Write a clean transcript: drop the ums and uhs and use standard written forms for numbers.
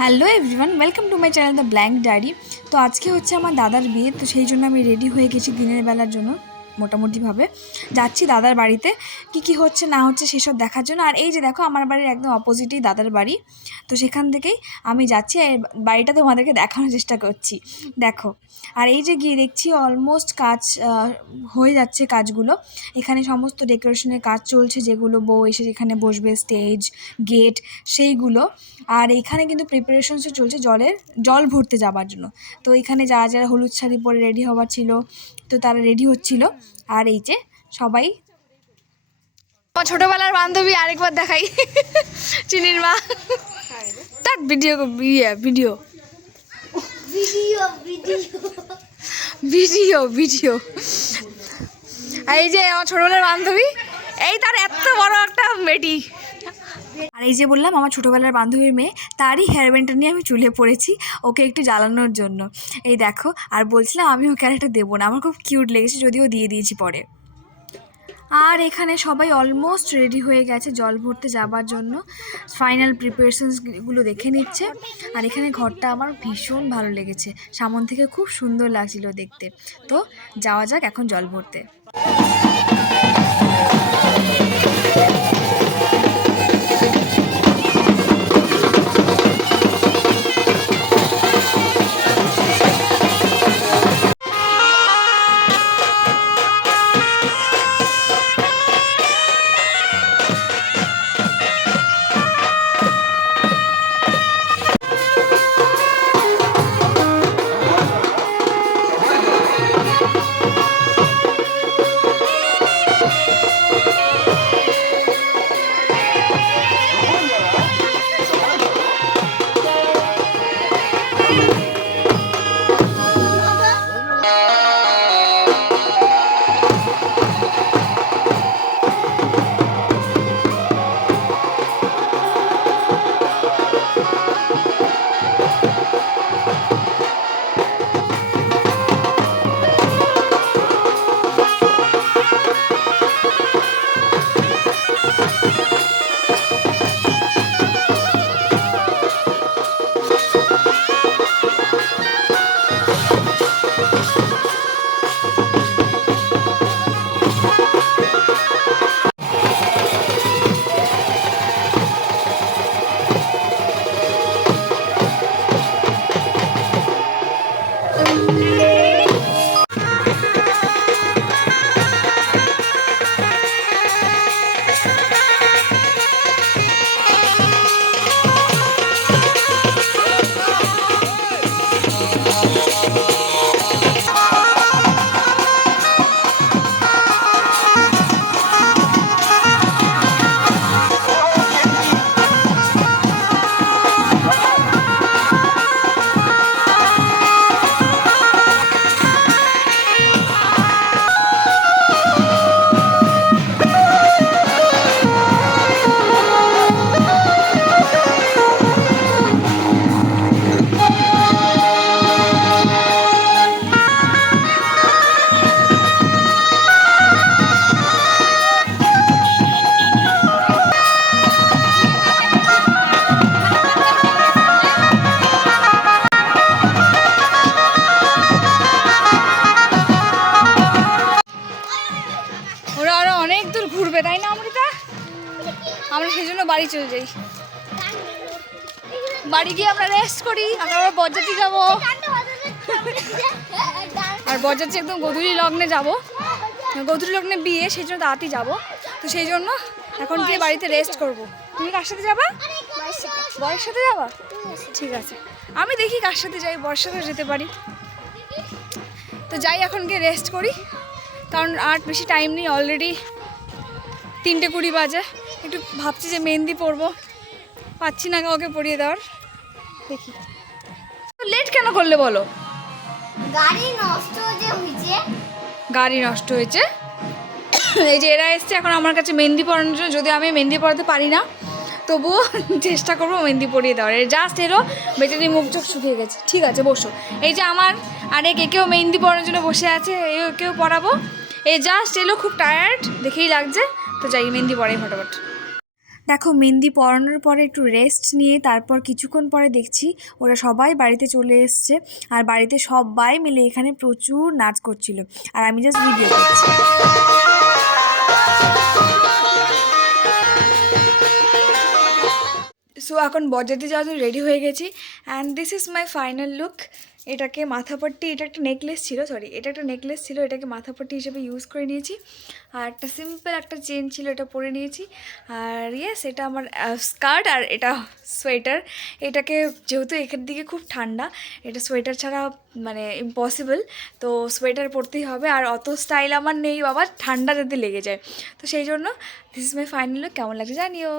Hello everyone, welcome to my channel the blank diary. তো আজকে হচ্ছে আমার দাদার বিয়ে, তো সেই জন্য আমি রেডি হয়ে গেছি দিনের বেলার জন্য। মোটামুটিভাবে যাচ্ছি দাদার বাড়িতে, কি হচ্ছে না হচ্ছে সেসব দেখার জন্য। আর এই যে দেখো, আমার বাড়ির একদম অপোজিটেই দাদার বাড়ি, তো সেখান থেকেই আমি যাচ্ছি। বাড়িটা তোমাদেরকে দেখানোর চেষ্টা করছি, দেখো। আর এই যে গিয়ে দেখছি অলমোস্ট কাজ হয়ে যাচ্ছে কাজগুলো। এখানে সমস্ত ডেকোরেশনের কাজ চলছে, যেগুলো বউ এসে এখানে বসবে, স্টেজ, গেট, সেইগুলো। আর এখানে কিন্তু প্রিপারেশনসও চলছে জল ভরতে যাবার জন্য। তো এখানে যারা যারা হলুদ শাড়ি পরে রেডি হওয়ার ছিল, তো তারা রেডি হচ্ছিল। আর এই যে সবাই ছোটবেলার বান্ধবী, আরেকবার দেখাই চিনির মা, তার ভিডিও ভিডিও ভিডিও ভিডিও। আর এই যে আমার ছোটবেলার বান্ধবী, এই তার এত বড় একটা বেটি। আর এই যে বললাম আমার ছোটোবেলার বান্ধবীর মেয়ে, তারই হেয়ার ব্যান্ডটা নিয়ে আমি চুলে পড়েছি ওকে একটু জ্বালানোর জন্য। এই দেখো, আর বলছিলাম আমি ওকে আর একটা দেবো না, আমার খুব কিউট লেগেছে, যদিও দিয়ে দিয়েছি পরে। আর এখানে সবাই অলমোস্ট রেডি হয়ে গেছে জল ভরতে যাবার জন্য, ফাইনাল প্রিপারেশনসগুলো দেখে নিচ্ছে। আর এখানে ঘরটা আমার ভীষণ ভালো লেগেছে, সামন থেকে খুব সুন্দর লাগছিল দেখতে। তো যাওয়া যাক এখন জল ভরতে। ওরা আরো অনেক দূর ঘুরবে, তাই না অমৃতা? আমরা সেই জন্য বাড়ি চলে যাই, বাড়ি গিয়ে আমরা রেস্ট করি। আমরা বরযাত্রী যাবো, আর বরযাত্রী একদম গধূলি লগ্নে যাব, গধূলি লগ্নে বিয়ে, সেই জন্য তাড়াতাড়ি যাবো। তো সেই জন্য এখন গিয়ে বাড়িতে রেস্ট করব। তুমি কার সাথে যাবা? বরের সাথে যাবা? ঠিক আছে, আমি দেখি কার সাথে যাই, বরের সাথেও যেতে পারি। তো যাই, এখন গিয়ে রেস্ট করি, কারণ আর বেশি টাইম নেই, অলরেডি 3:20 বাজে। একটু ভাবছি যে মেহেন্দি পরবো, পাচ্ছি না কাউকে পরিয়ে দেওয়ার। দেখি লেট কেন করলে বলো? গাড়ি নষ্ট হয়েছে। এই যে এরা এসছে এখন আমার কাছে মেহেন্দি পরানোর জন্য, যদি আমি মেহেন্দি পরাতে পারি না তবুও চেষ্টা করবো মেহেন্দি পরিয়ে দেওয়ার। জাস্ট এলো, বেচারি মুখ চোখ শুকিয়ে গেছে। ঠিক আছে বসো। এই যে আমার আরেক একেও মেহেন্দি পরানোর জন্য বসে আছে, একেও পরাবো। এই জাস্ট এলো, খুব টায়ার্ড দেখেই লাগছে। তো যাই মেহেন্দি পরাই ফটাফট। দেখো মেহেন্দি পরানোর পরে একটু রেস্ট নিয়ে তারপর কিছুক্ষণ পরে দেখছি ওরা সবাই বাড়িতে চলে এসছে, আর বাড়িতে সবাই মিলে এখানে প্রচুর নাচ করছিল, আর আমি জাস্ট ভিডিও করছি। সো এখন বরযাত্রী যাওয়ার জন্য রেডি হয়ে গেছি, and this is my final look. এটাকে মাথাপট্টি, এটা একটা নেকলেস ছিল, এটা একটা নেকলেস ছিল, এটাকে মাথাপট্টি হিসেবে ইউজ করে নিয়েছি, আর একটা সিম্পল একটা চেন ছিল, এটা পরে নিয়েছি। আর ইয়েস, এটা আমার স্কার্ট, আর এটা সোয়েটার। এটাকে যেহেতু এখান দিকে খুব ঠান্ডা, এটা সোয়েটার ছাড়া মানে ইম্পসিবল, তো সোয়েটার পরতেই হবে। আর অত স্টাইল আমার নেই বাবা, ঠান্ডা যাতে লেগে যায়, তো সেই জন্য this is my final look. কেমন লাগে জানিও।